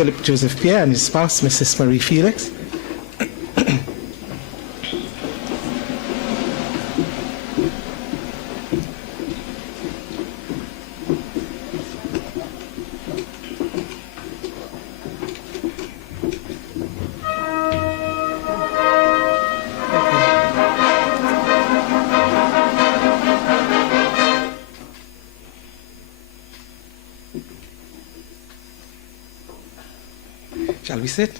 Philip Joseph Pierre and his spouse, Mrs. Marie Felix. Shall we sit?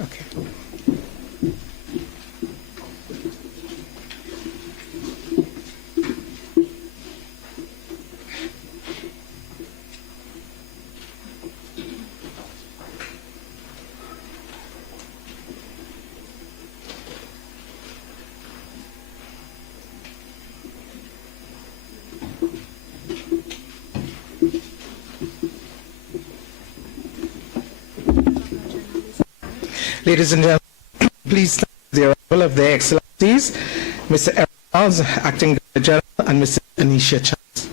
Okay. Ladies and gentlemen, please stand for the arrival of their excellencies, Mr. Eric Charles, Acting Governor General, and Mrs. Anisha Charles.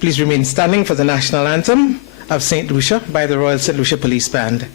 Please remain standing for the national anthem of St. Lucia by the Royal St. Lucia Police Band.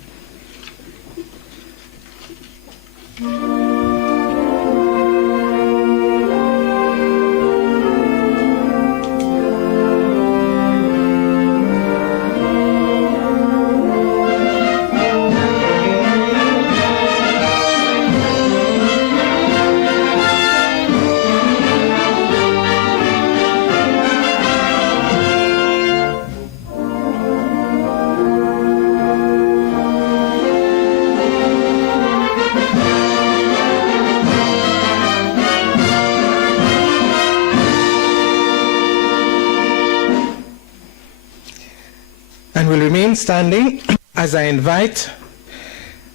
And will remain standing as I invite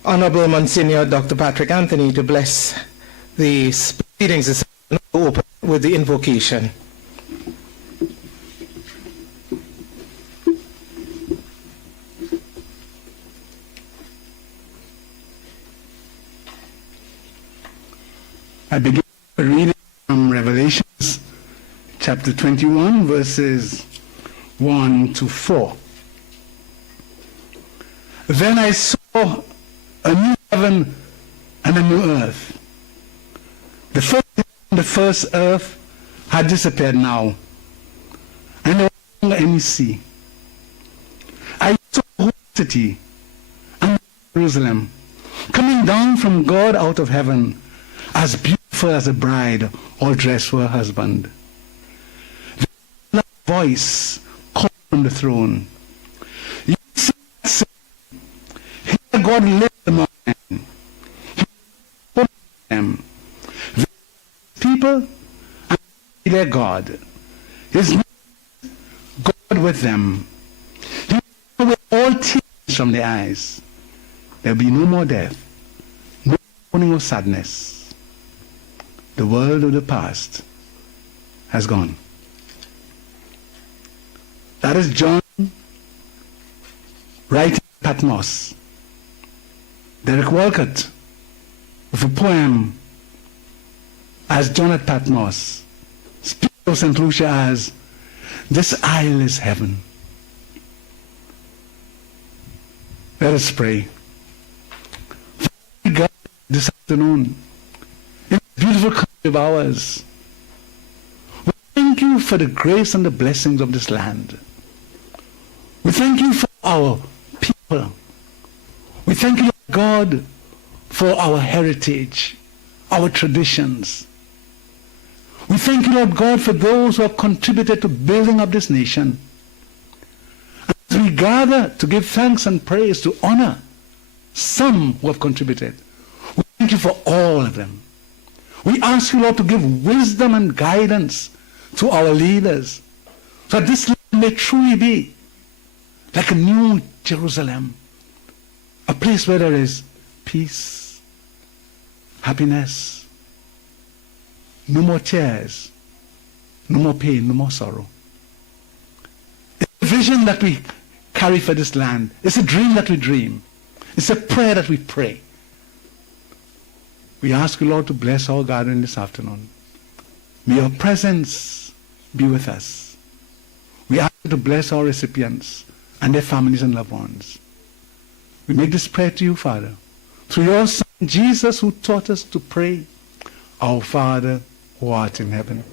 Honorable Monsignor Dr. Patrick Anthony to bless the proceedings this afternoon, open with the invocation. I begin reading from Revelations chapter 21, verses 1 to 4. Then I saw a new heaven and a new earth. The first earth had disappeared now, and no longer any sea. I saw a holy city and Jerusalem coming down from God out of heaven, as beautiful as a bride all dressed for her husband. The voice called from the throne, "You see that city? Here God lives among men. He put them, the people, and their God. His name is God with them. He will take away all tears from their eyes. There will be no more death, no mourning or sadness. The world of the past has gone." That is John writing Patmos. Derek Walcott with a poem as John at Patmos speaks of St. Lucia as, "This isle is heaven." Let us pray. God, this afternoon, in this beautiful country of ours, we thank you for the grace and the blessings of this land. We thank you for our people. We thank you, God, for our heritage, our traditions. We thank you, Lord God, for those who have contributed to building up this nation. As we gather to give thanks and praise, to honor some who have contributed, we thank you for all of them. We ask you, Lord, to give wisdom and guidance to our leaders, so that this land may truly be like a new Jerusalem, a place where there is peace, happiness, no more tears, no more pain, no more sorrow. It's a vision that we carry for this land. It's a dream that we dream. It's a prayer that we pray. We ask you, Lord, to bless our gathering this afternoon. May your presence be with us. We ask you to bless our recipients and their families and loved ones. We make this prayer to you, Father, through your Son, Jesus, who taught us to pray, Our Father, who art in heaven,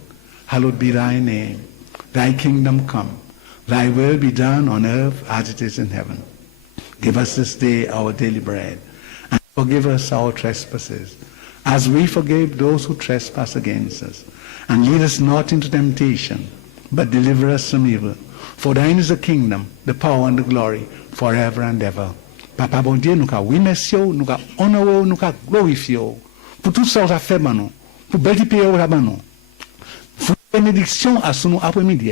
hallowed be thy name. Thy kingdom come. Thy will be done on earth as it is in heaven. Give us this day our daily bread, and forgive us our trespasses, as we forgave those who trespass against us. And lead us not into temptation, but deliver us from evil. For thine is the kingdom, the power, and the glory, forever and ever. Papa bon Dieu, nous ka remercions, nous ka honorons, nous ka glorifions pour tout ça que fait nous, pour belle pays au rabanon. Pour bénédiction à ce nous après-midi,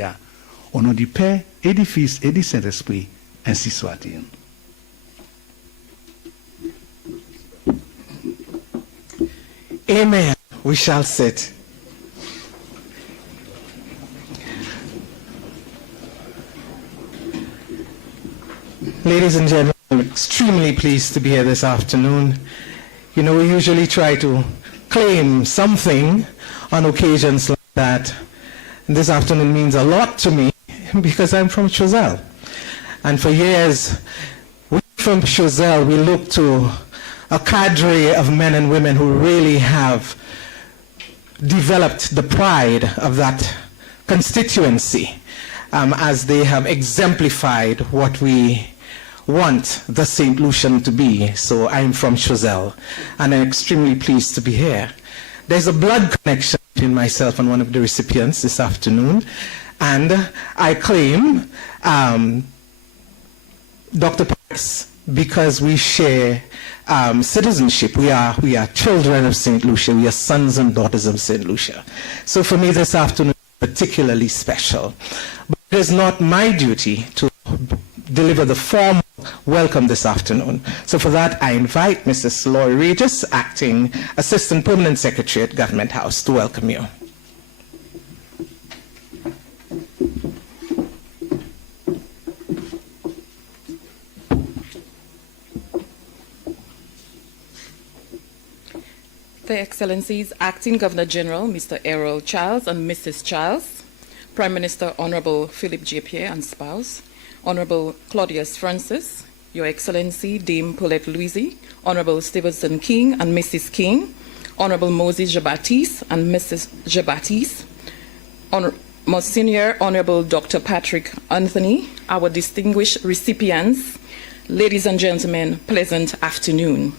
au nom du Père et du Fils et du Saint-Esprit, ainsi soit-il. Amen. We shall sit. Ladies and gentlemen, I'm extremely pleased to be here this afternoon. You know, we usually try to claim something on occasions like that. And this afternoon means a lot to me because I'm from Choiseul. And for years, we from Choiseul, we look to a cadre of men and women who really have developed the pride of that constituency as they have exemplified what we want the St. Lucian to be. So I'm from Choiseul, and I'm extremely pleased to be here. There's a blood connection between myself and one of the recipients this afternoon, and I claim Dr. Parks because we share citizenship. We are children of St. Lucia. We are sons and daughters of St. Lucia. So for me this afternoon is particularly special. But it is not my duty to deliver the formal welcome this afternoon. So for that, I invite Mrs. Laurie Regis, Acting Assistant Permanent Secretary at Government House, to welcome you. Their Excellencies, Acting Governor General, Mr. Errol Childs and Mrs. Childs, Prime Minister Honorable Philip J. Pierre and spouse, Honorable Claudius Francis, Your Excellency Dame Paulette Louisy, Honorable Stevenson King and Mrs. King, Honorable Moses Jabatis and Mrs. Jabatis, Monsignor Honorable Dr. Patrick Anthony, our distinguished recipients, ladies and gentlemen, pleasant afternoon.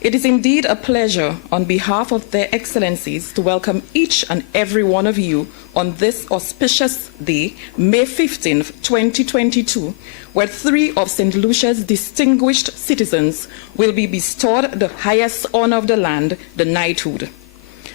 It is indeed a pleasure on behalf of their excellencies to welcome each and every one of you on this auspicious day, May 15th, 2022, where 3 of St. Lucia's distinguished citizens will be bestowed the highest honor of the land, the knighthood.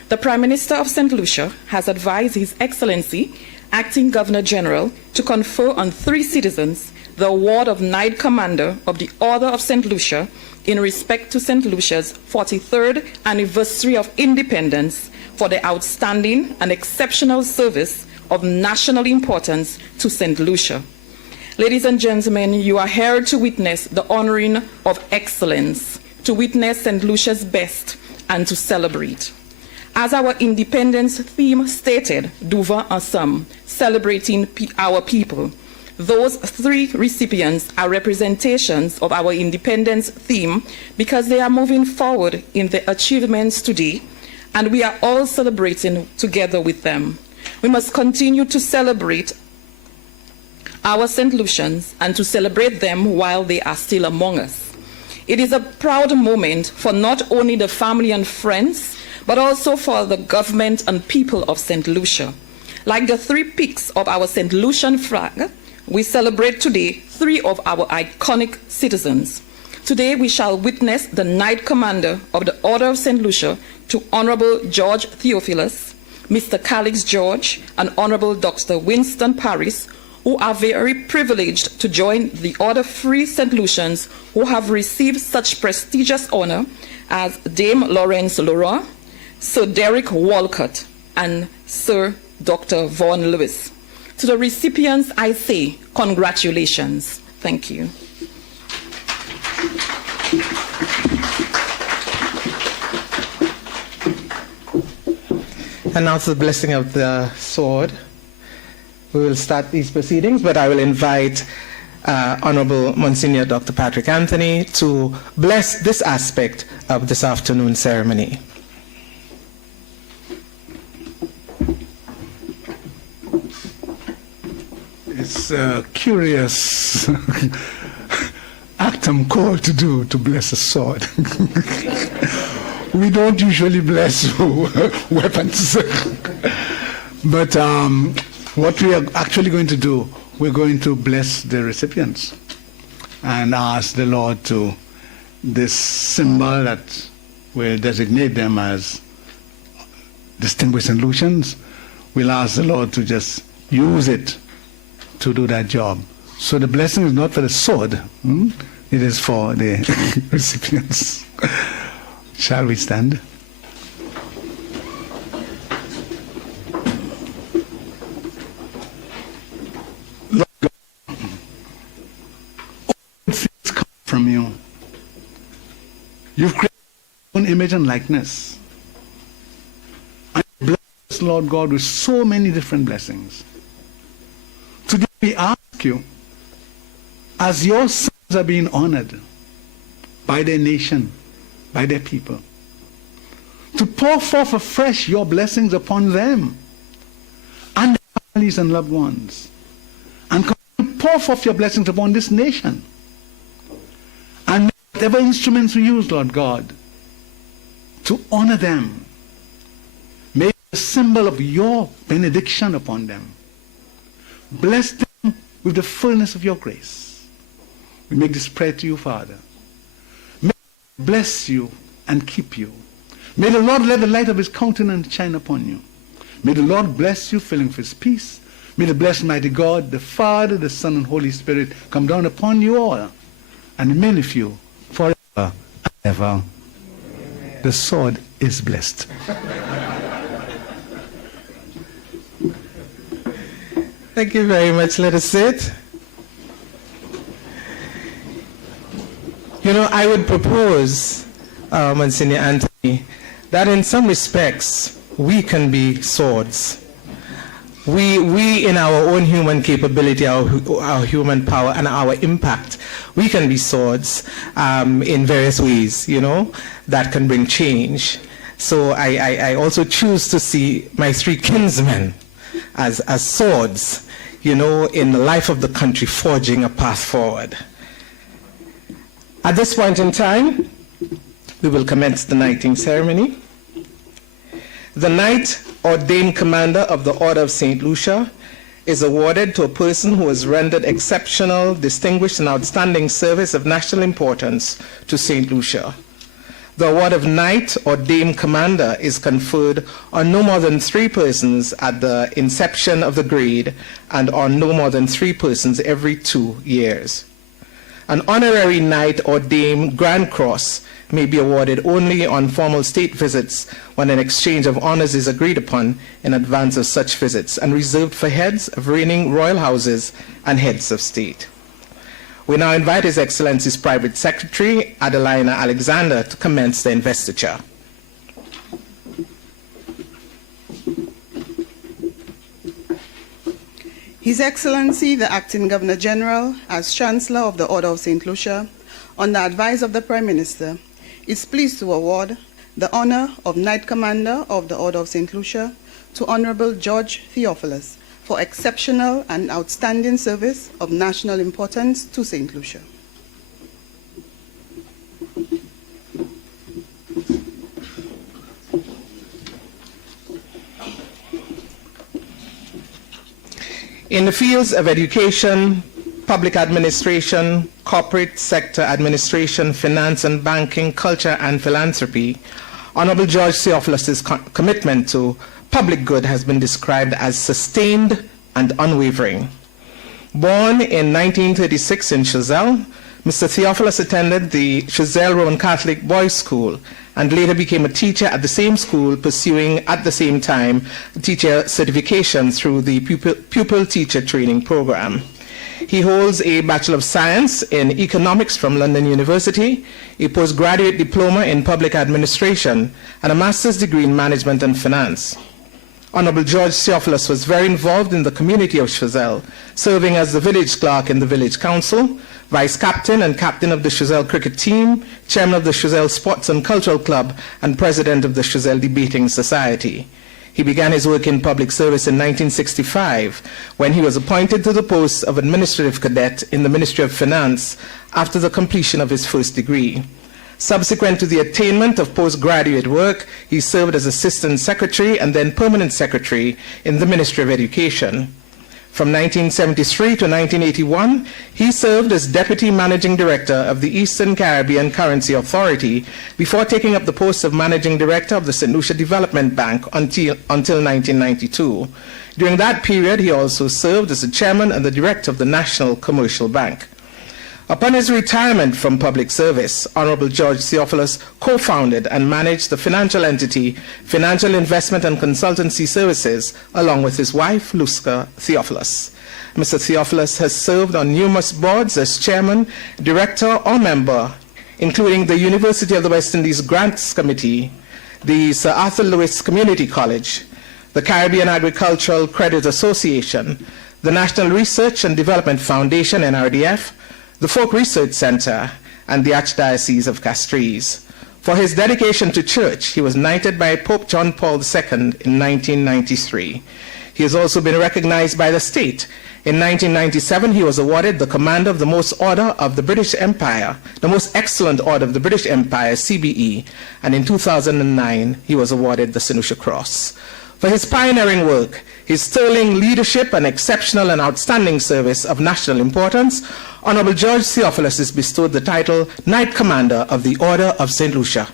The Prime Minister of St. Lucia has advised His Excellency, Acting Governor General, to confer on 3 citizens the award of Knight Commander of the Order of St. Lucia in respect to St. Lucia's 43rd anniversary of independence for the outstanding and exceptional service of national importance to St. Lucia. Ladies and gentlemen, you are here to witness the honoring of excellence, to witness St. Lucia's best, and to celebrate. As our independence theme stated, Devant Ensemble, celebrating our people, those 3 recipients are representations of our independence theme because they are moving forward in their achievements today, and we are all celebrating together with them. We must continue to celebrate our St. Lucians and to celebrate them while they are still among us. It is a proud moment for not only the family and friends, but also for the government and people of St. Lucia. Like the 3 peaks of our St. Lucian flag, we celebrate today 3 of our iconic citizens. Today we shall witness the Knight Commander of the Order of St. Lucia to Honorable George Theophilus, Mr. Calix George, and Honorable Dr. Winston Paris, who are very privileged to join the Order Free St. Lucians who have received such prestigious honor as Dame Lawrence Laurent, Sir Derek Walcott, and Sir Dr. Vaughan Lewis. To the recipients, I say congratulations. Thank you. And now to the blessing of the sword. We will start these proceedings, but I will invite Honorable Monsignor Dr. Patrick Anthony to bless this aspect of this afternoon ceremony. It's a curious act I'm called to do, to bless a sword. We don't usually bless weapons. But what we are actually going to do, we're going to bless the recipients and ask the Lord to, this symbol that will designate them as distinguished St. Lucians, we'll ask the Lord to just use it to do that job. So the blessing is not for the sword, it is for the recipients. Shall we stand? Lord God, all things come from you. You've created your own image and likeness. And you bless us, Lord God, with so many different blessings. Today we ask you, as your sons are being honored by their nation, by their people, to pour forth afresh your blessings upon them and their families and loved ones, and to pour forth your blessings upon this nation, and whatever instruments we use, Lord God, to honor them, may it be a symbol of your benediction upon them. Bless them with the fullness of your grace. We make this prayer to you, Father. Bless you and keep you. May the Lord let the light of his countenance shine upon you. May the Lord bless you, filling with his peace. May the blessed mighty God, the Father, the Son, and Holy Spirit come down upon you all and remain with you forever and ever. Amen. The sword is blessed. Thank you very much. Let us sit. You know, I would propose, Monsignor Anthony, that in some respects, we can be swords. We in our own human capability, our human power, and our impact, we can be swords in various ways, you know, that can bring change. So I also choose to see my three kinsmen as swords, you know, in the life of the country, forging a path forward. At this point in time, we will commence the knighting ceremony. The Knight or Dame Commander of the Order of St. Lucia is awarded to a person who has rendered exceptional, distinguished, and outstanding service of national importance to St. Lucia. The award of Knight or Dame Commander is conferred on no more than 3 persons at the inception of the grade and on no more than 3 persons every 2 years. An honorary Knight or Dame Grand Cross may be awarded only on formal state visits when an exchange of honors is agreed upon in advance of such visits and reserved for heads of reigning royal houses and heads of state. We now invite His Excellency's Private Secretary, Adelina Alexander, to commence the investiture. His Excellency, the Acting Governor General, as Chancellor of the Order of St. Lucia, on the advice of the Prime Minister, is pleased to award the honor of Knight Commander of the Order of St. Lucia to Honorable George Theophilus for exceptional and outstanding service of national importance to St. Lucia. In the fields of education, public administration, corporate sector administration, finance and banking, culture and philanthropy, Honorable George Theophilus' commitment to public good has been described as sustained and unwavering. Born in 1936 in Chazelle, Mr. Theophilus attended the Chazelle Roman Catholic Boys' School and later became a teacher at the same school, pursuing at the same time teacher certification through the pupil teacher training program. He holds a Bachelor of Science in Economics from London University, a postgraduate diploma in Public Administration, and a master's degree in Management and Finance. Honorable George Theophilus was very involved in the community of Chazelle, serving as the village clerk in the village council, vice captain and captain of the Chazelle cricket team, chairman of the Chazelle Sports and Cultural Club, and president of the Chazelle Debating Society. He began his work in public service in 1965 when he was appointed to the post of administrative cadet in the Ministry of Finance after the completion of his first degree. Subsequent to the attainment of postgraduate work, he served as assistant secretary and then permanent secretary in the Ministry of Education. From 1973 to 1981, he served as deputy managing director of the Eastern Caribbean Currency Authority before taking up the post of managing director of the St. Lucia Development Bank until 1992. During that period, he also served as the chairman and the director of the National Commercial Bank. Upon his retirement from public service, Honorable George Theophilus co-founded and managed the financial entity Financial Investment and Consultancy Services, along with his wife, Lucia Theophilus. Mr. Theophilus has served on numerous boards as chairman, director, or member, including the University of the West Indies Grants Committee, the Sir Arthur Lewis Community College, the Caribbean Agricultural Credit Association, the National Research and Development Foundation, NRDF, the Folk Research Center, and the Archdiocese of Castries. For his dedication to church, he was knighted by Pope John Paul II in 1993. He has also been recognized by the state. In 1997, he was awarded the Commander of the Most Order of the British Empire, the Most Excellent Order of the British Empire, CBE, and in 2009, he was awarded the St. Lucia Cross. For his pioneering work, his sterling leadership, and exceptional and outstanding service of national importance, Honorable George Theophilus is bestowed the title Knight Commander of the Order of St. Lucia.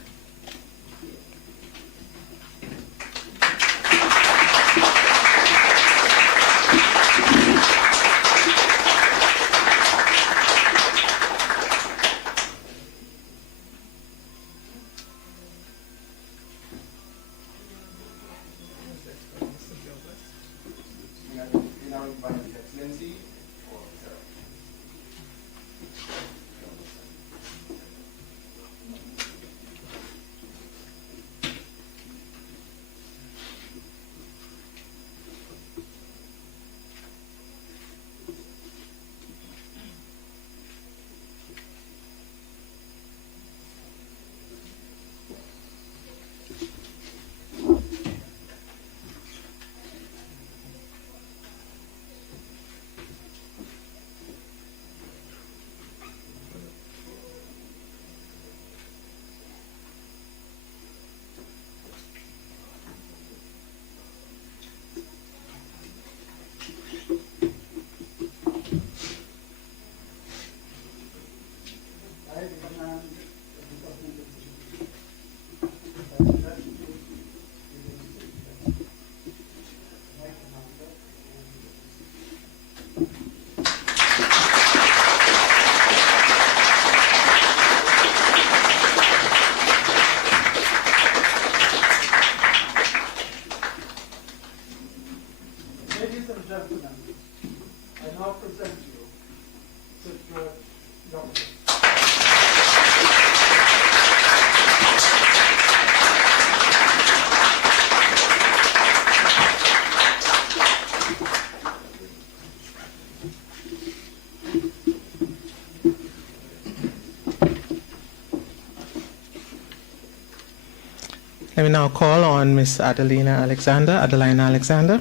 Let me now call on Miss Adelina Alexander.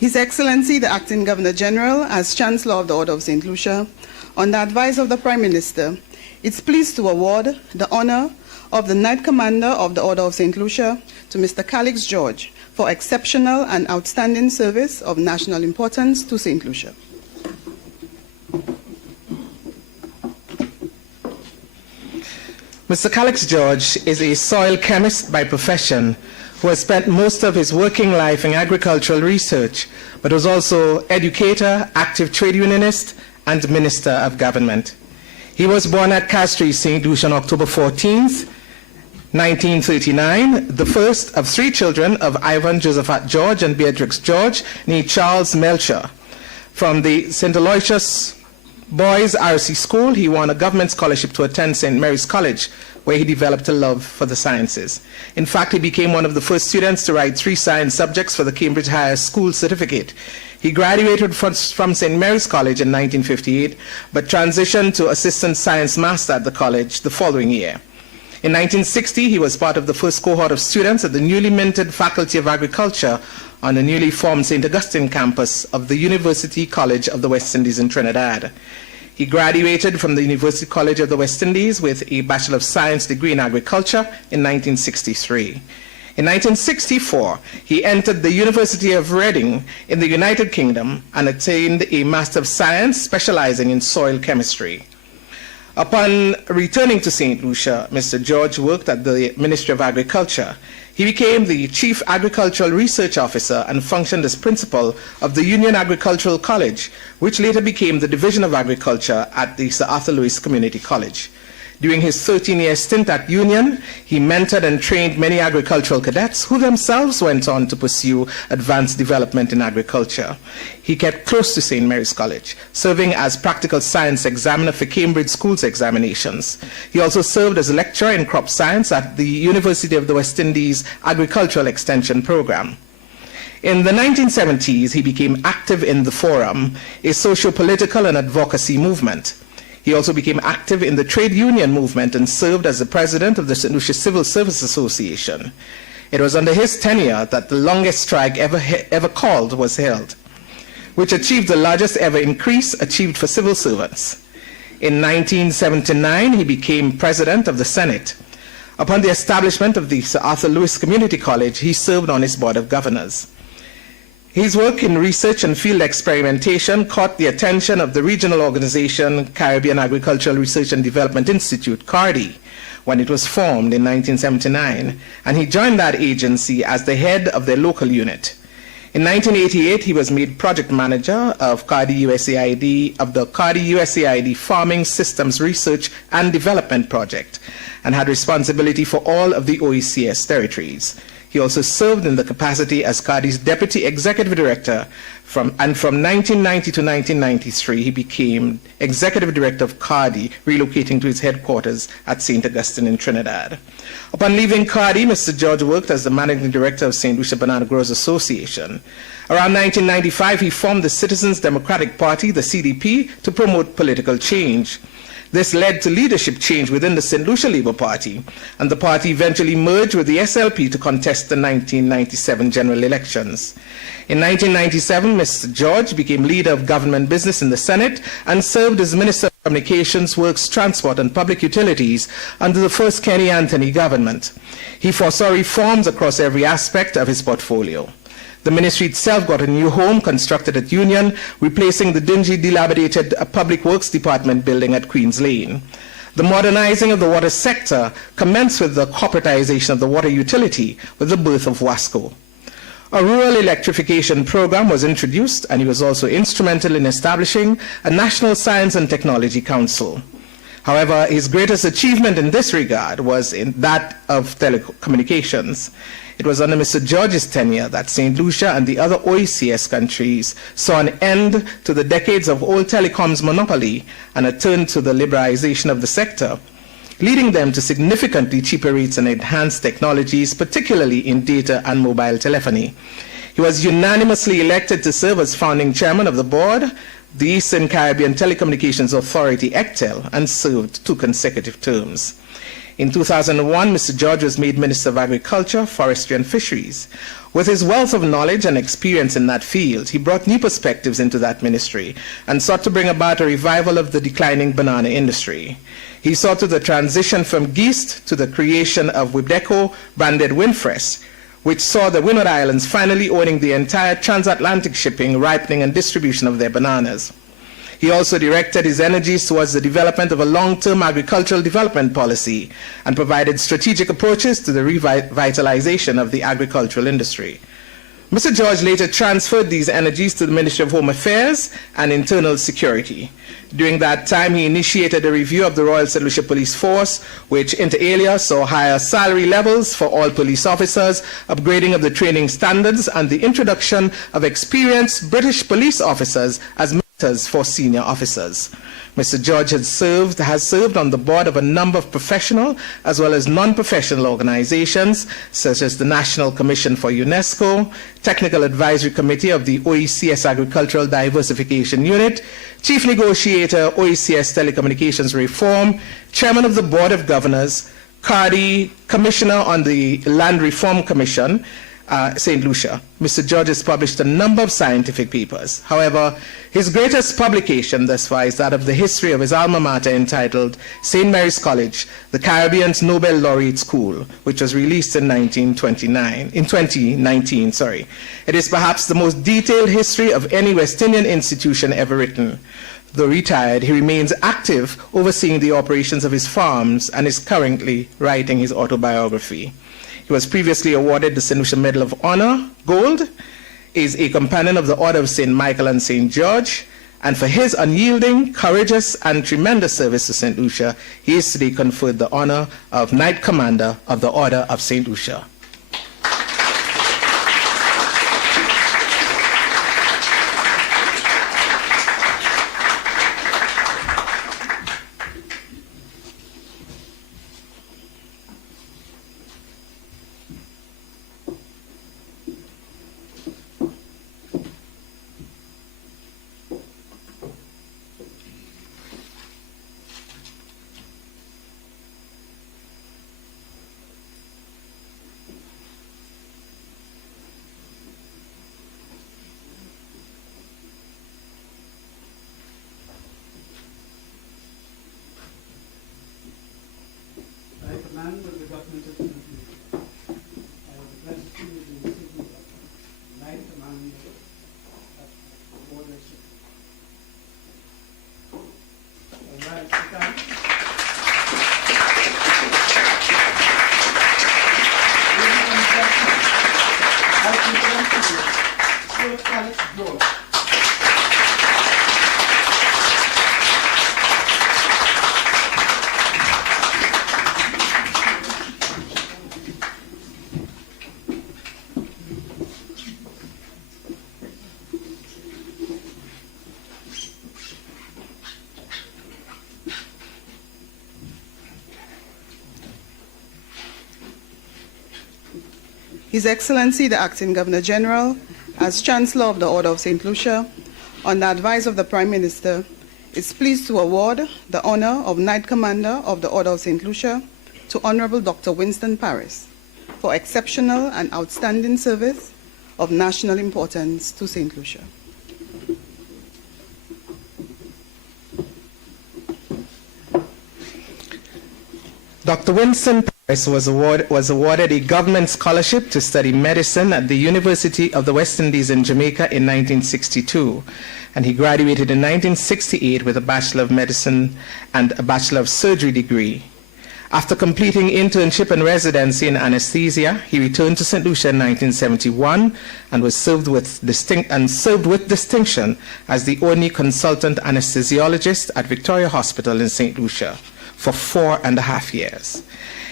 His Excellency, the Acting Governor General, as Chancellor of the Order of St. Lucia, on the advice of the Prime Minister, is pleased to award the honor of the Knight Commander of the Order of St. Lucia to Mr. Calix George for exceptional and outstanding service of national importance to St. Lucia. Mr. Calix George is a soil chemist by profession who has spent most of his working life in agricultural research, but was also educator, active trade unionist, and minister of government. He was born at Castries, St. Lucia on October 14th, 1939, the first of 3 children of Ivan Josephat George and Beatrix George, nee Charles Melcher. From the St. Aloysius Boys RC School, he won a government scholarship to attend St. Mary's College, where he developed a love for the sciences. In fact, he became one of the first students to write 3 science subjects for the Cambridge Higher School certificate. He graduated from St. Mary's College in 1958, but transitioned to assistant science master at the college the following year. In 1960, he was part of the first cohort of students at the newly minted Faculty of Agriculture on the newly formed St. Augustine campus of the University College of the West Indies in Trinidad. He graduated from the University College of the West Indies with a Bachelor of Science degree in Agriculture in 1963. In 1964, he entered the University of Reading in the United Kingdom and attained a Master of Science specializing in soil chemistry. Upon returning to St. Lucia, Mr. George worked at the Ministry of Agriculture. He became the Chief Agricultural Research Officer and functioned as principal of the Union Agricultural College, which later became the Division of Agriculture at the Sir Arthur Lewis Community College. During his 13-year stint at Union, he mentored and trained many agricultural cadets who themselves went on to pursue advanced development in agriculture. He kept close to St. Mary's College, serving as practical science examiner for Cambridge Schools examinations. He also served as a lecturer in crop science at the University of the West Indies Agricultural Extension Program. In the 1970s, he became active in the Forum, a socio-political and advocacy movement. He also became active in the trade union movement and served as the president of the St. Lucia Civil Service Association. It was under his tenure that the longest strike ever called was held, which achieved the largest ever increase achieved for civil servants. In 1979, he became president of the Senate. Upon the establishment of the Sir Arthur Lewis Community College, he served on its board of governors. His work in research and field experimentation caught the attention of the regional organization Caribbean Agricultural Research and Development Institute, CARDI, when it was formed in 1979, and he joined that agency as the head of their local unit. In 1988, he was made project manager of CARDI USAID, of the CARDI USAID Farming Systems Research and Development Project, and had responsibility for all of the OECS territories. He also served in the capacity as CARDI's Deputy Executive Director, from 1990 to 1993, he became Executive Director of CARDI, relocating to its headquarters at St. Augustine in Trinidad. Upon leaving CARDI, Mr. George worked as the Managing Director of St. Lucia Banana Growers Association. Around 1995, he formed the Citizens Democratic Party, the CDP, to promote political change. This led to leadership change within the St. Lucia Labour Party, and the party eventually merged with the SLP to contest the 1997 general elections. In 1997, Mr. George became leader of government business in the Senate and served as Minister of Communications, Works, Transport and Public Utilities under the first Kenny Anthony government. He foresaw reforms across every aspect of his portfolio. The ministry itself got a new home constructed at Union, replacing the dingy, dilapidated Public Works Department building at Queens Lane. The modernizing of the water sector commenced with the corporatization of the water utility with the birth of WASCO. A rural electrification program was introduced, and he was also instrumental in establishing a National Science and Technology Council. However, his greatest achievement in this regard was in that of telecommunications. It was under Mr. George's tenure that St. Lucia and the other OECS countries saw an end to the decades of old telecoms monopoly and a turn to the liberalization of the sector, leading them to significantly cheaper rates and enhanced technologies, particularly in data and mobile telephony. He was unanimously elected to serve as founding chairman of the board, the Eastern Caribbean Telecommunications Authority, ECTEL, and served 2 consecutive terms. In 2001, Mr. George was made Minister of Agriculture, Forestry and Fisheries. With his wealth of knowledge and experience in that field, he brought new perspectives into that ministry and sought to bring about a revival of the declining banana industry. He saw to the transition from yeast to the creation of Wibdeco branded Winfrest, which saw the Windward Islands finally owning the entire transatlantic shipping, ripening and distribution of their bananas. He He also directed his energies towards the development of a long-term agricultural development policy and provided strategic approaches to the revitalization of the agricultural industry. Mr. George later transferred these energies to the Ministry of Home Affairs and Internal Security. During that time, he initiated a review of the Royal St. Lucia Police Force, which inter alia saw higher salary levels for all police officers, upgrading of the training standards, and the introduction of experienced British police officers as mentors for senior officers. Mr. George has served on the board of a number of professional as well as non-professional organizations, such as the National Commission for UNESCO, Technical Advisory Committee of the OECS Agricultural Diversification Unit, Chief Negotiator, OECS Telecommunications Reform, Chairman of the Board of Governors, CARDI, Commissioner on the Land Reform Commission, St. Lucia. Mr. George has published a number of scientific papers. However, his greatest publication thus far is that of the history of his alma mater entitled St. Mary's College, the Caribbean's Nobel Laureate School, which was released in 2019. It is perhaps the most detailed history of any West Indian institution ever written. Though retired, he remains active overseeing the operations of his farms and is currently writing his autobiography. He was previously awarded the St. Lucia Medal of Honor, Gold, is a companion of the Order of St. Michael and St. George, and for his unyielding, courageous, and tremendous service to St. Lucia, he is today conferred the honor of Knight Commander of the Order of St. Lucia. His Excellency, the Acting Governor General, as Chancellor of the Order of St. Lucia, on the advice of the Prime Minister, is pleased to award the honor of Knight Commander of the Order of St. Lucia to Honorable Dr. Winston Paris for exceptional and outstanding service of national importance to St. Lucia. Dr. Winston Paris was awarded a government scholarship to study medicine at the University of the West Indies in Jamaica in 1962, and he graduated in 1968 with a Bachelor of Medicine and a Bachelor of Surgery degree. After completing internship and residency in anesthesia, he returned to St. Lucia in 1971 and was served with distinction as the only consultant anesthesiologist at Victoria Hospital in St. Lucia for 4.5 years.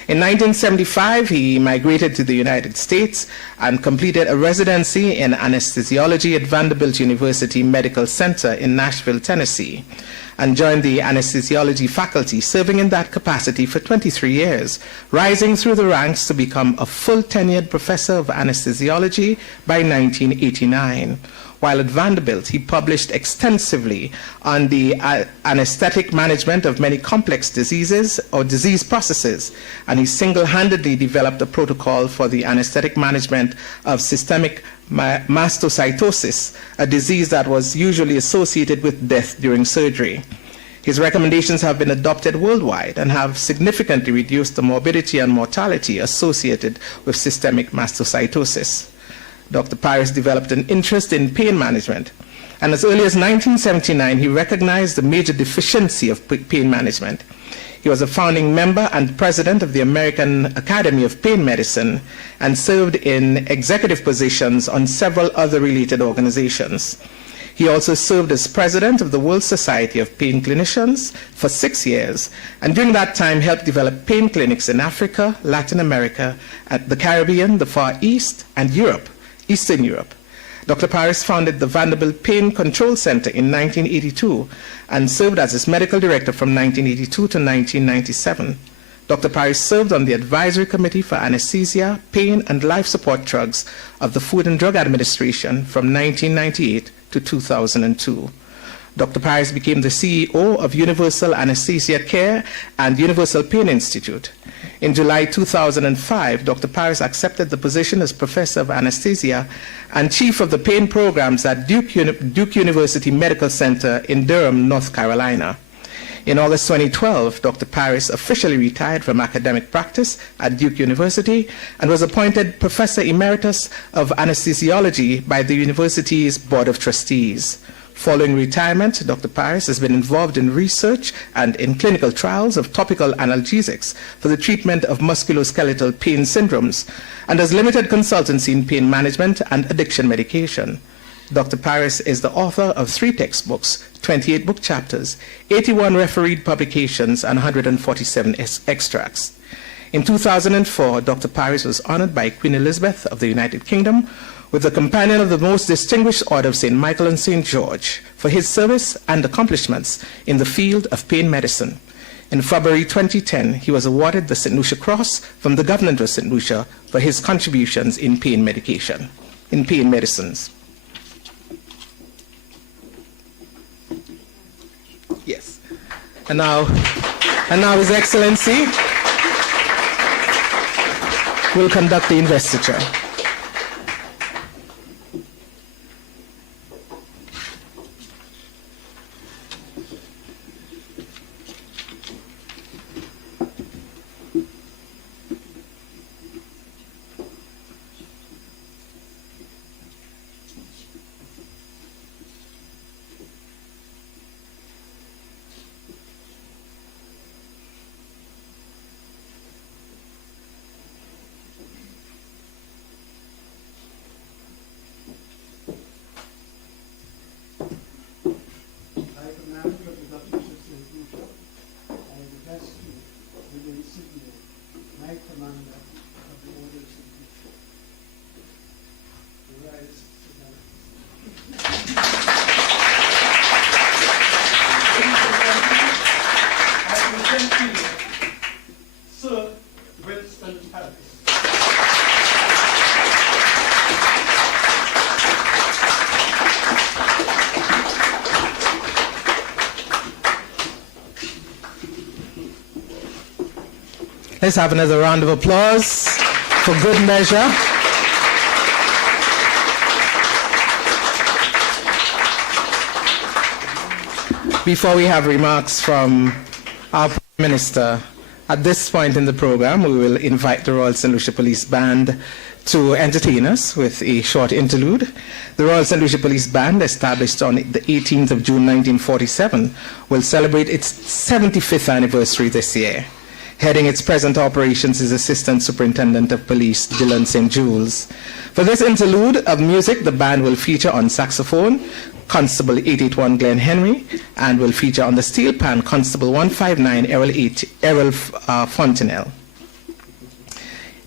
In 1975, he migrated to the United States and completed a residency in anesthesiology at Vanderbilt University Medical Center in Nashville, Tennessee, and joined the anesthesiology faculty, serving in that capacity for 23 years, rising through the ranks to become a full-tenured professor of anesthesiology by 1989. While at Vanderbilt, he published extensively on the anesthetic management of many complex diseases or disease processes, and he single-handedly developed a protocol for the anesthetic management of systemic mastocytosis, a disease that was usually associated with death during surgery. His recommendations have been adopted worldwide and have significantly reduced the morbidity and mortality associated with systemic mastocytosis. Dr. Paris developed an interest in pain management and as early as 1979, he recognized the major deficiency of pain management. He was a founding member and president of the American Academy of Pain Medicine and served in executive positions on several other related organizations. He also served as president of the World Society of Pain Clinicians for 6 years, and during that time helped develop pain clinics in Africa, Latin America, the Caribbean, the Far East, and Europe, Eastern Europe. Dr. Paris founded the Vanderbilt Pain Control Center in 1982 and served as its medical director from 1982 to 1997. Dr. Paris served on the advisory committee for anesthesia, pain, and life support drugs of the Food and Drug Administration from 1998 to 2002. Dr. Paris became the CEO of Universal Anesthesia Care and Universal Pain Institute. In July 2005, Dr. Paris accepted the position as professor of anesthesia and chief of the pain programs at Duke University Medical Center in Durham, North Carolina. In August 2012, Dr. Paris officially retired from academic practice at Duke University and was appointed Professor Emeritus of Anesthesiology by the university's Board of Trustees. Following retirement, Dr. Paris has been involved in research and in clinical trials of topical analgesics for the treatment of musculoskeletal pain syndromes and has limited consultancy in pain management and addiction medication. Dr. Paris is the author of 3 textbooks, 28 book chapters, 81 refereed publications, and 147 extracts. In 2004, Dr. Paris was honored by Queen Elizabeth of the United Kingdom with the Companion of the Most Distinguished Order of St. Michael and St. George for his service and accomplishments in the field of pain medicine. In February 2010, he was awarded the St. Lucia Cross from the Government of St. Lucia for his contributions in pain medicines. Yes. And now His Excellency will conduct the investiture. Sir Winston. Let's have another round of applause for good measure. Before we have remarks from our Prime Minister, at this point in the program, we will invite the Royal St. Lucia Police Band to entertain us with a short interlude. The Royal St. Lucia Police Band, established on the 18th of June 1947, will celebrate its 75th anniversary this year. Heading its present operations is Assistant Superintendent of Police Dylan St. Jules. For this interlude of music, the band will feature on saxophone Constable 881 Glenn Henry, and will feature on the steel pan Constable 159 Errol Fontenelle.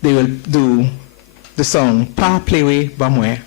They will do the song Pa Plewe Bamwe.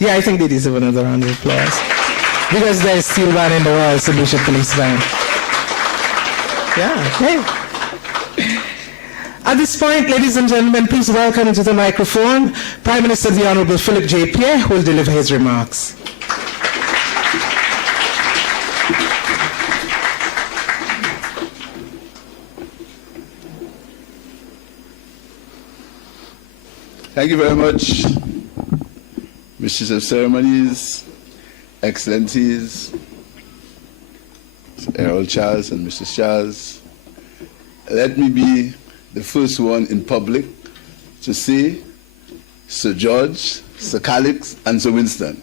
Yeah, I think they deserve another round of applause. Because there's still one in the Royal Solution Police Band. Yeah, hey. At this point, ladies and gentlemen, please welcome to the microphone Prime Minister the Honorable Philip J. Pierre, who will deliver his remarks. Thank you very much, Misters of Ceremonies, Excellencies, Earl Charles and Mrs. Charles. Let me be the first one in public to say Sir George, Sir Calix, and Sir Winston.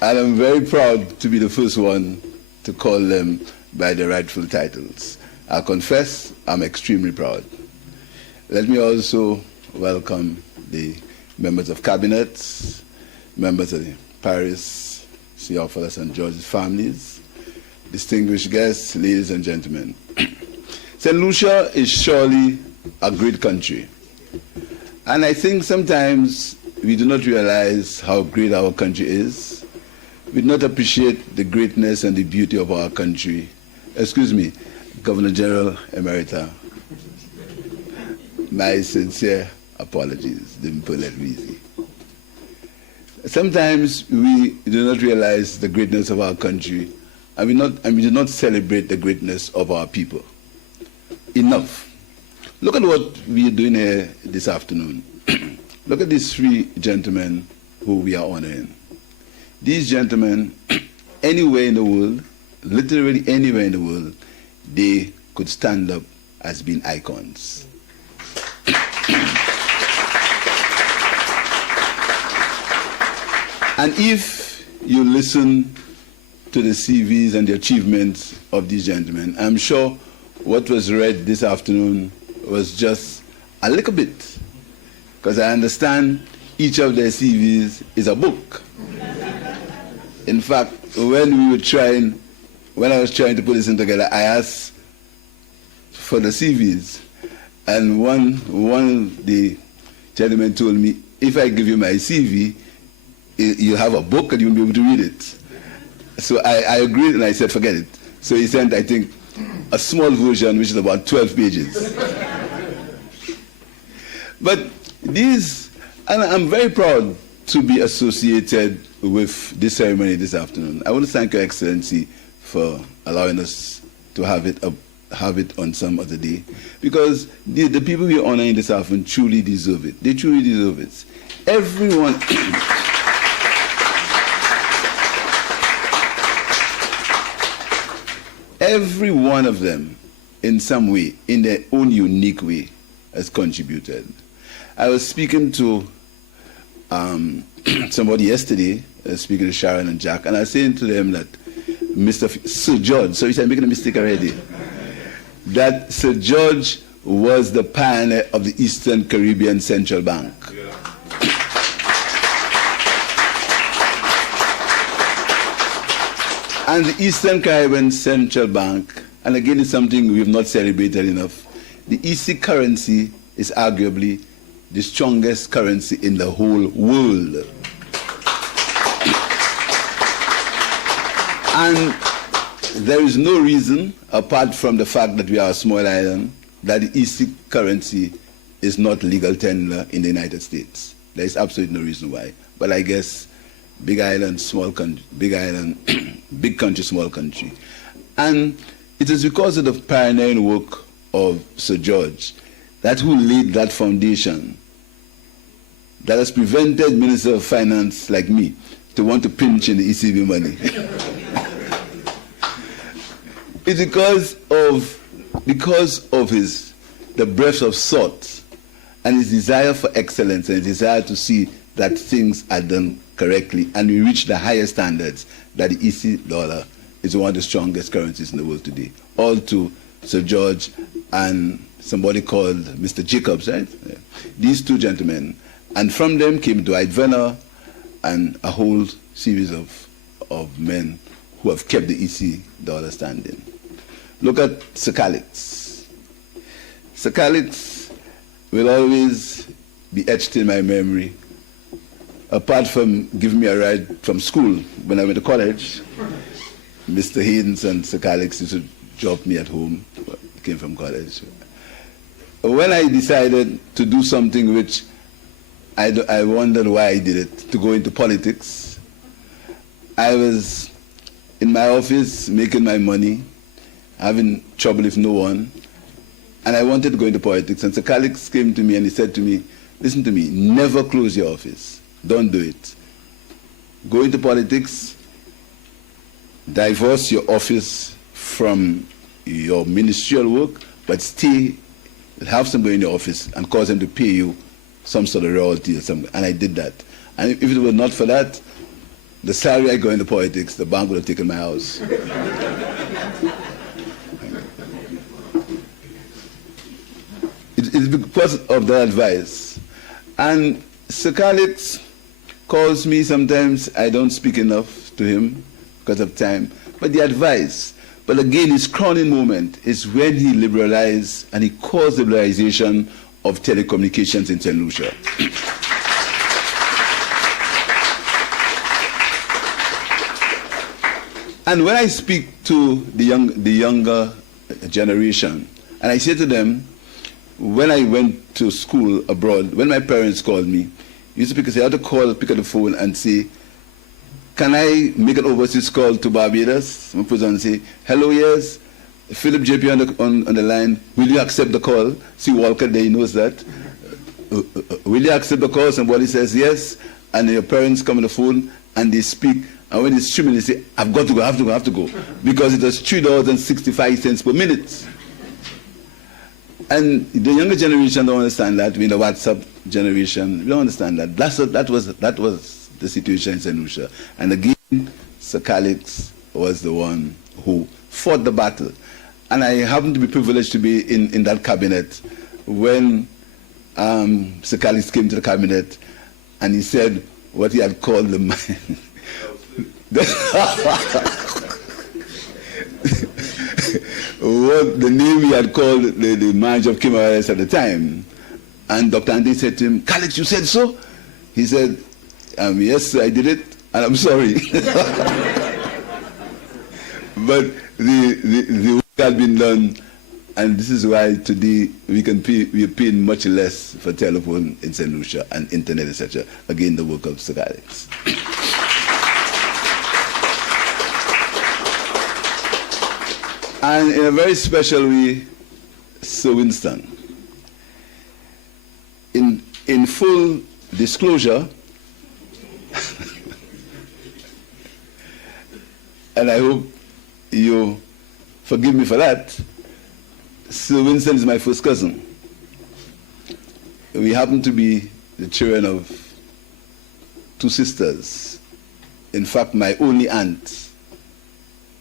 And I'm very proud to be the first one to call them by their rightful titles. I confess I'm extremely proud. Let me also welcome the members of cabinet, members of the Paris, Theophilus and George's families, distinguished guests, ladies and gentlemen. St. Lucia is surely a great country. And I think sometimes we do not realize how great our country is. We do not appreciate the greatness and the beauty of our country. Excuse me, Governor General Emerita, my sincere apologies, Dimple and Weezy. Sometimes we do not realize the greatness of our country and we do not celebrate the greatness of our people enough. Look at what we are doing here this afternoon. Look at these three gentlemen who we are honoring. These gentlemen, anywhere in the world, literally anywhere in the world, they could stand up as being icons. And if you listen to the CVs and the achievements of these gentlemen, I'm sure what was read this afternoon was just a little bit, because I understand each of their CVs is a book. In fact, when I was trying to put this in together, I asked for the CVs, and one of the gentlemen told me, if I give you my CV, you have a book and you won't be able to read it. So I agreed, and I said, forget it. So he sent, I think, a small version, which is about 12 pages. But these, and I'm very proud to be associated with this ceremony this afternoon. I want to thank Your Excellency for allowing us to have it on some other day, because the people we are honoring this afternoon truly deserve it. They truly deserve it. Everyone. Every one of them, in some way, in their own unique way, has contributed. I was speaking to somebody yesterday, speaking to Sharon and Jack, and I was saying to them that Sir George, sorry, I'm making a mistake already, that Sir George was the pioneer of the Eastern Caribbean Central Bank. And the Eastern Caribbean Central Bank, and again it's something we have not celebrated enough, the EC currency is arguably the strongest currency in the whole world. And there is no reason, apart from the fact that we are a small island, that the EC currency is not legal tender in the United States. There is absolutely no reason why. But I guess big island, small country, big island, big country, small country. And it is because of the pioneering work of Sir George, that who laid that foundation, that has prevented Minister of Finance like me to want to pinch in the ECB money. It's because of the breadth of thought and his desire for excellence and his desire to see that things are done correctly and we reach the highest standards, that the EC dollar is one of the strongest currencies in the world today. All to Sir George and somebody called Mr. Jacobs, right? Yeah. These two gentlemen. And from them came Dwight Venner and a whole series of men who have kept the EC dollar standing. Look at Sir Calix. Sir Calix will always be etched in my memory. Apart from giving me a ride from school when I went to college, Mr. Haynes and Sir Calix used to drop me at home. I came from college. When I decided to do something which I wondered why I did it, to go into politics, I was in my office making my money, having trouble with no one, and I wanted to go into politics. And Sir Calix came to me and he said to me, listen to me, never close your office. Don't do it. Go into politics, divorce your office from your ministerial work, but stay, have somebody in your office and cause them to pay you some sort of royalty or something. And I did that. And if it was not for that, the salary I go into politics, the bank would have taken my house. It's because of that advice. And Sir Calix calls me sometimes, I don't speak enough to him because of time, but the advice. But again, his crowning moment is when he liberalized and he caused the liberalization of telecommunications in St. Lucia. And when I speak to the younger generation, and I say to them, when I went to school abroad, when my parents called me, used to say, I had to pick up the phone and say, can I make an overseas call to Barbados? I'm and say, hello, yes, Philip JP on the line. Will you accept the call? See Walker there, he knows that. Will you accept the call? Somebody says yes, and your parents come on the phone and they speak. And when it's streaming, they say, I've got to go, I have to go. Because it was $3.65 per minute. And the younger generation don't understand that. The WhatsApp generation, we don't understand that. That was the situation in St. Lucia. And again, Sir Calix was the one who fought the battle. And I happened to be privileged to be in that cabinet when Sir Calix came to the cabinet and he said what he had called the mind. What the name he had called the manager of Kimaris at the time. And Dr. Andy said to him, Calix, you said so? He said, yes, sir, I did it, and I'm sorry. But the work had been done, and this is why today we are paying much less for telephone in St. Lucia and internet, etc. Again, the work of Sir Calix. And in a very special way, Sir Winston. In full disclosure, and I hope you forgive me for that, Sir Winston is my first cousin. We happen to be the children of two sisters. In fact, my only aunt,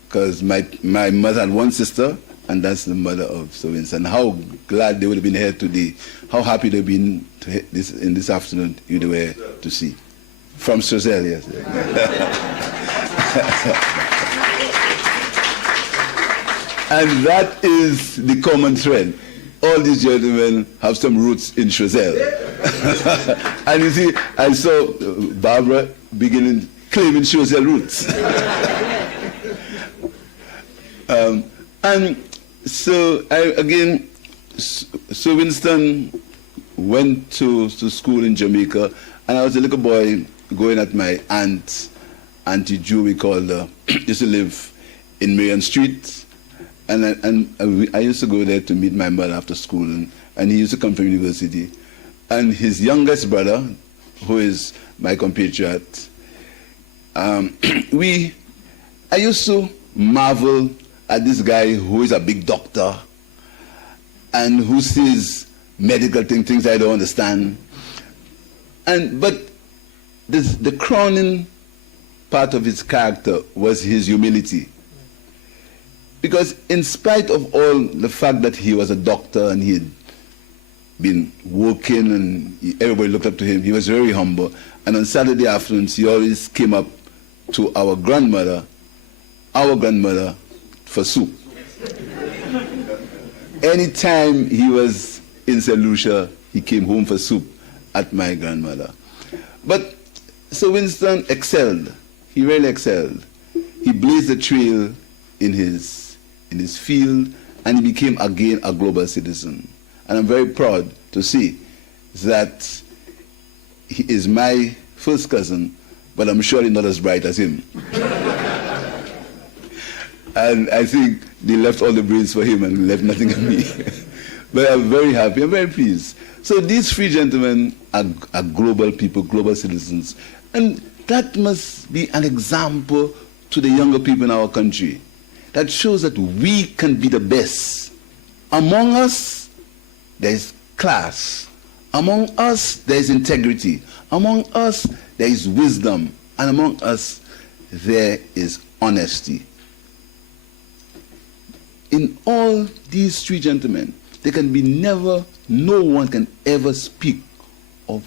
because my mother had one sister, and that's the mother of Sir Winston. How glad they would have been here today. How happy they've been in this afternoon you were to see. From Sozelle, yes. And that is the common thread. All these gentlemen have some roots in Sozelle. And you see, I saw Barbara beginning claiming Sozelle roots. And so, Sir Winston went to school in Jamaica, and I was a little boy going at my aunt, Auntie Ju, we called her, used to live in Marion Street, and I used to go there to meet my mother after school, and he used to come from university. And his youngest brother, who is my compatriot, I used to marvel at this guy who is a big doctor and who sees medical things I don't understand. But the crowning part of his character was his humility. Because in spite of all the fact that he was a doctor and he had been working and everybody looked up to him, he was very humble. And on Saturday afternoons, he always came up to our grandmother for soup. Anytime he was in St. Lucia, he came home for soup at my grandmother. But Sir Winston excelled. He really excelled. He blazed a trail in his field, and he became again a global citizen. And I'm very proud to see that he is my first cousin, but I'm surely not as bright as him. And I think they left all the brains for him and left nothing for me. But I'm very happy, I'm very pleased. So these three gentlemen are global people, global citizens. And that must be an example to the younger people in our country. That shows that we can be the best. Among us, there is class. Among us, there is integrity. Among us, there is wisdom. And among us, there is honesty. In all these three gentlemen, no one can ever speak of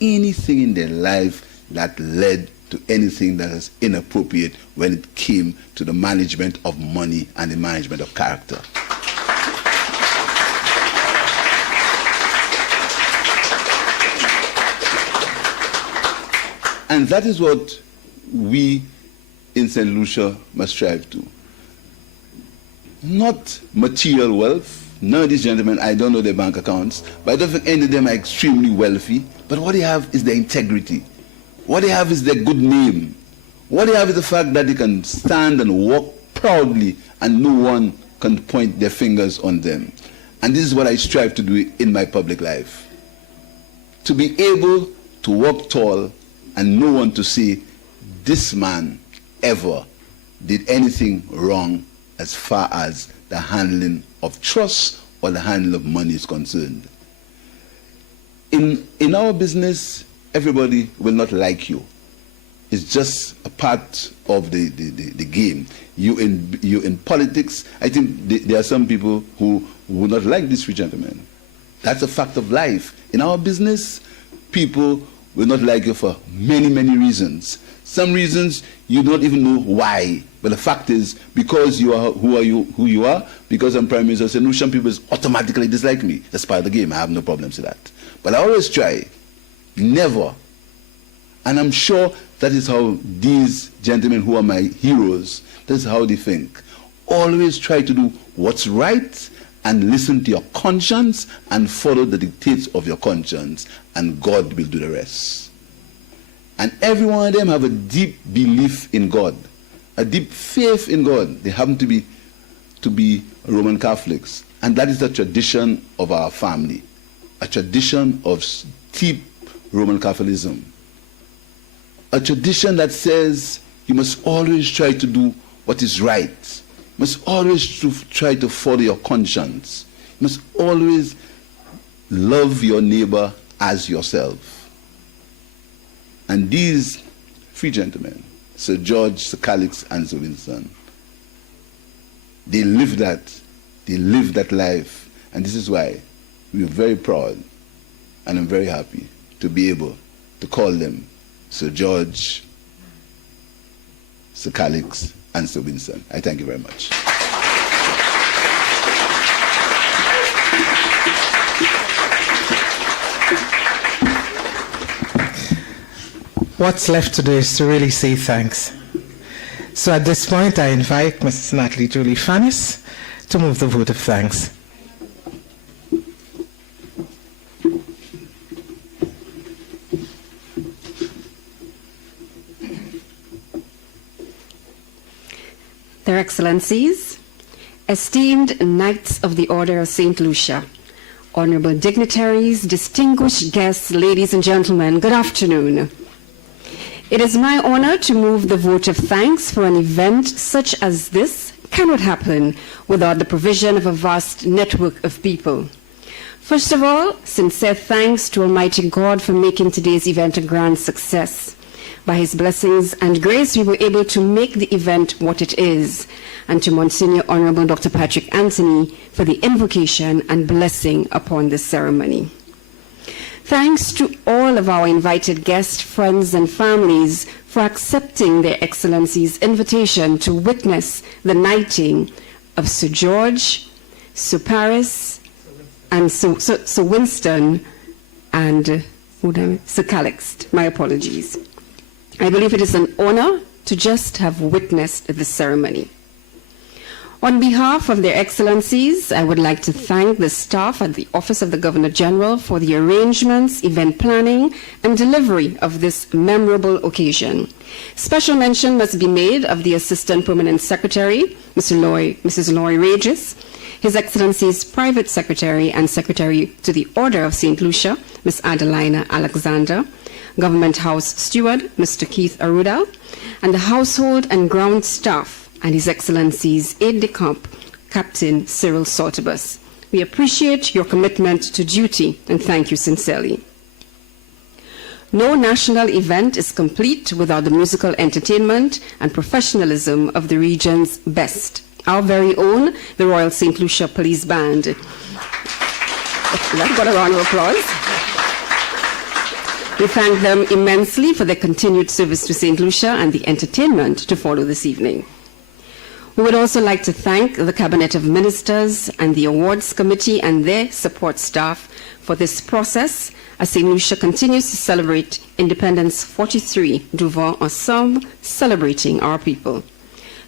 anything in their life that led to anything that is inappropriate when it came to the management of money and the management of character. And that is what we in St. Lucia must strive to. Not material wealth. None of these gentlemen, I don't know their bank accounts, but I don't think any of them are extremely wealthy. But what they have is their integrity. What they have is their good name. What they have is the fact that they can stand and walk proudly and no one can point their fingers on them. And this is what I strive to do in my public life. To be able to walk tall and no one to say, this man ever did anything wrong as far as the handling of trust or the handling of money is concerned. In our business, everybody will not like you. It's just a part of the game. You in politics, I think there are some people who would not like this free gentleman. That's a fact of life. In our business, people will not like you for many, many reasons. Some reasons you don't even know why. But the fact is, because you are who you are, because I'm Prime Minister, some people automatically dislike me. That's part of the game. I have no problems with that. But I always try, never. And I'm sure that is how these gentlemen who are my heroes, that is how they think. Always try to do what's right and listen to your conscience and follow the dictates of your conscience, and God will do the rest. And every one of them have a deep belief in God, a deep faith in God. They happen to be Roman Catholics, and that is the tradition of our family, a tradition of deep Roman Catholicism, a tradition that says you must always try to do what is right. You must always try to follow your conscience. You must always love your neighbor as yourself. And these three gentlemen, Sir George, Sir Calix, and Sir Winston, they live that life. And this is why we are very proud, and I'm very happy to be able to call them Sir George, Sir Calix, and Sir Winston. I thank you very much. What's left to do is to really say thanks. So at this point, I invite Mrs. Natalie Julie Fannis to move the vote of thanks. Their Excellencies, esteemed Knights of the Order of St. Lucia, honorable dignitaries, distinguished guests, ladies and gentlemen, good afternoon. It is my honor to move the vote of thanks for an event such as this cannot happen without the provision of a vast network of people. First of all, sincere thanks to Almighty God for making today's event a grand success. By his blessings and grace, we were able to make the event what it is, and to Monsignor Honorable Dr. Patrick Anthony for the invocation and blessing upon this ceremony. Thanks to all of our invited guests, friends, and families for accepting Their Excellencies' invitation to witness the knighting of Sir George, Sir Paris, and Sir Winston, and Sir Calix. My apologies. I believe it is an honor to just have witnessed the ceremony. On behalf of Their Excellencies, I would like to thank the staff at the Office of the Governor General for the arrangements, event planning, and delivery of this memorable occasion. Special mention must be made of the Assistant Permanent Secretary, Mrs. Laurie Regis, His Excellency's Private Secretary and Secretary to the Order of St. Lucia, Ms. Adelina Alexander, Government House Steward, Mr. Keith Arruda, and the household and ground staff, and His Excellency's aide-de-camp, Captain Cyril Saltibus. We appreciate your commitment to duty and thank you sincerely. No national event is complete without the musical entertainment and professionalism of the region's best. Our very own, the Royal St. Lucia Police Band. That got a round of applause. We thank them immensely for their continued service to St. Lucia and the entertainment to follow this evening. We would also like to thank the Cabinet of Ministers and the Awards Committee and their support staff for this process as St. Lucia continues to celebrate Independence 43, Devant Ensemble, celebrating our people.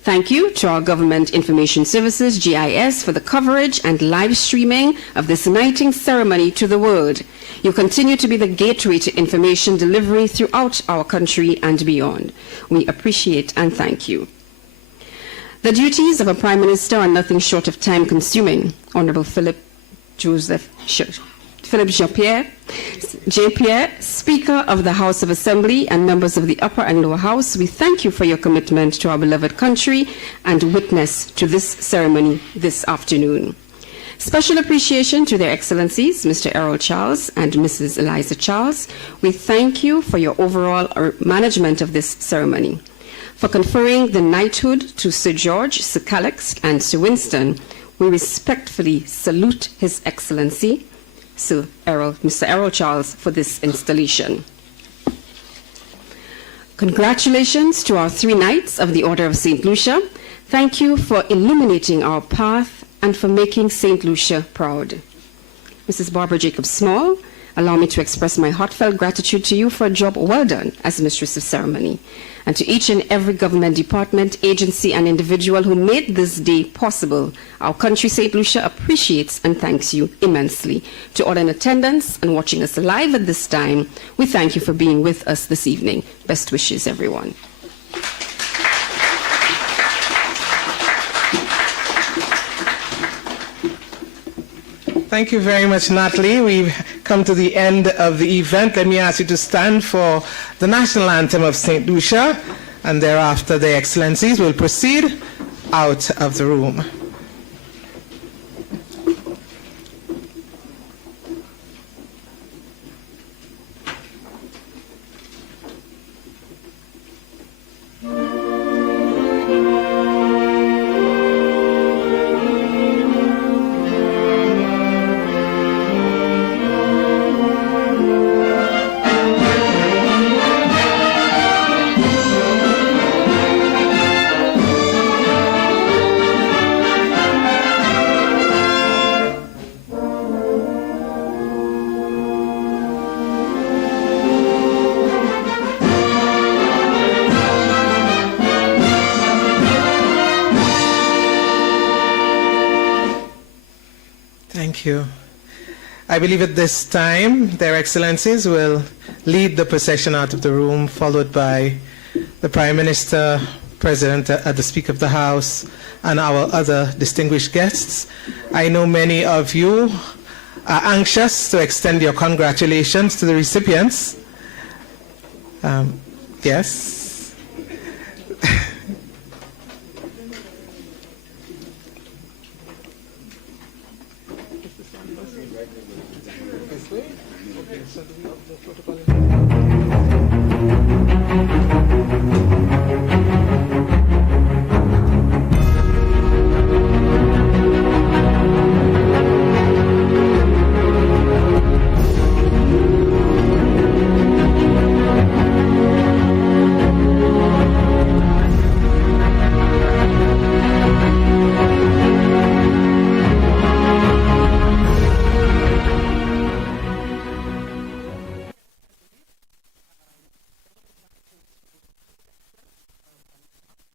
Thank you to our Government Information Services, GIS, for the coverage and live streaming of this knighting ceremony to the world. You continue to be the gateway to information delivery throughout our country and beyond. We appreciate and thank you. The duties of a Prime Minister are nothing short of time-consuming. Honorable Philip J. Pierre, Speaker of the House of Assembly and members of the Upper and Lower House, we thank you for your commitment to our beloved country and witness to this ceremony this afternoon. Special appreciation to their Excellencies, Mr. Errol Charles and Mrs. Eliza Charles. We thank you for your overall management of this ceremony. For conferring the knighthood to Sir George, Sir Calix, and Sir Winston, we respectfully salute His Excellency, Mr. Errol Charles, for this installation. Congratulations to our 3 Knights of the Order of St. Lucia. Thank you for illuminating our path and for making St. Lucia proud. Mrs. Barbara Jacob-Small, allow me to express my heartfelt gratitude to you for a job well done as Mistress of Ceremony, and to each and every government department, agency, and individual who made this day possible. Our country, St. Lucia, appreciates and thanks you immensely. To all in attendance and watching us live at this time, we thank you for being with us this evening. Best wishes, everyone. Thank you very much, Natalie. We've come to the end of the event. Let me ask you to stand for the national anthem of St. Lucia, and thereafter their Excellencies will proceed out of the room. Thank you. I believe at this time, their Excellencies will lead the procession out of the room, followed by the Prime Minister, President, the Speaker of the House, and our other distinguished guests. I know many of you are anxious to extend your congratulations to the recipients. Yes. This way? Okay, so do we have the protocol?